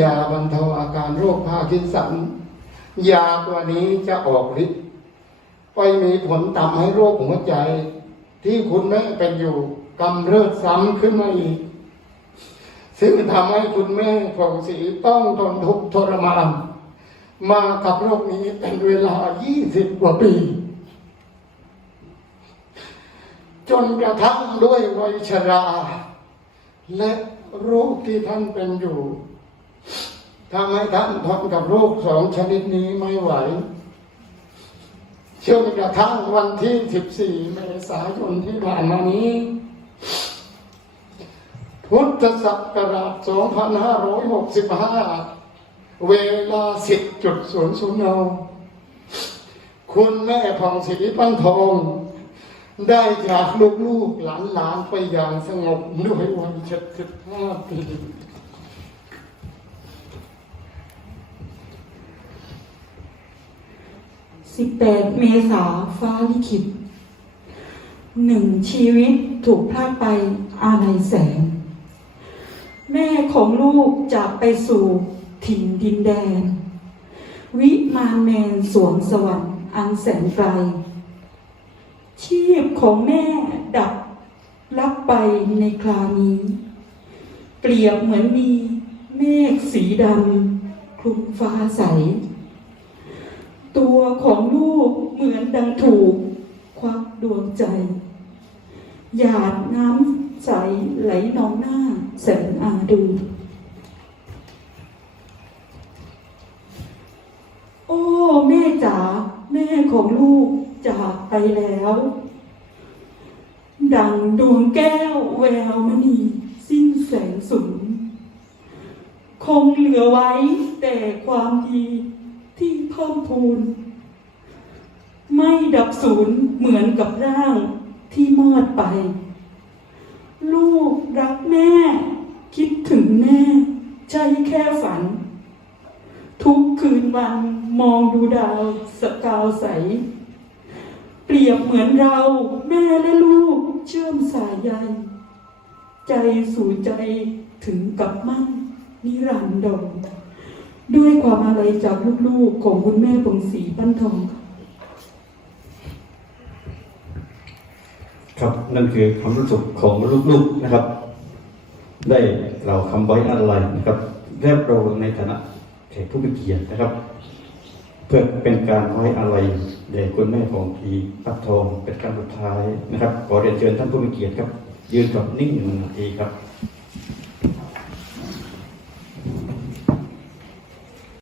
ยาบรรเทาอาการโรคพาร์กินสัน ยาตัวนี้จะออกฤทธิ์ไปมีผลทำให้โรคหัวใจ ที่คุณแม่เป็นอยู่กำเริบซ้ำขึ้นมาอีก ซึ่งทำให้คุณแม่ผ่องศรีต้องทนทุกข์ทรมาน มากับโรคนี้เป็นเวลา 20 กว่าปี จนกระทั่งด้วยวัยชรา และโรคที่ท่านเป็นอยู่ ทำให้ท่านทนกับโรคสองชนิดนี้ไม่ไหวจนกระทั่งวันที่ 14 เมษายนที่ผ่านมานี้ พุทธศักราช 2565 เวลา 10.00นคุณแม่ผ่องศรีปั้นทอง ได้จากลูกๆหลานๆไปอย่างสงบด้วยวัย75ปี 18 เมษาฟ้าลิขิตหนึ่งชีวิตถูกพลากไปอาลัยแสง แม่ของลูกจากไปสู่ถิ่นดินแดน วิมานแมนสวงสวรรค์อันแสนไกล ชีพของแม่ดับลับไปในคราวนี้ เปรียบเหมือนมีเมฆสีดำคลุมฟ้าใส ตัวของลูกเหมือนดังถูก ควักดวงใจ หยาดน้ำใสไหลนองหน้าแสนอาดู โอ้ แม่จ๋าแม่ของลูกจากไปแล้ว ดังดวงแก้วแววมณี สิ้นแสงสูงคงเหลือไว้แต่ความดี ที่เพิ่มพูน ไม่ดับสูญเหมือนกับร่างที่มอดไป ลูกรักแม่ คิดถึงแม่ใจแค่ฝัน ทุกคืนวันมองดูดาวสกาวใส เปรียบเหมือนเราแม่และลูกเชื่อมสายใยใจสู่ใจถึงกับมั่นนิรันดร ด้วยความอาลัยจากลูกๆของคุณแม่ปงศรีปั้นทอง ครับนั่นคือความรู้สึกของลูกๆนะครับ ได้เราคำไว้อะไรนะครับเรียบเราในฐานะแขกผู้มีเกียรตินะครับ เพื่อเป็นการไว้อะไรแด่คุณแม่ของพีปัททองเป็นครั้งสุดท้ายนะครับ ขอเรียนเชิญท่านผู้มีเกียรติครับ ยืนกับนิ่งหนึ่งนาทีครับ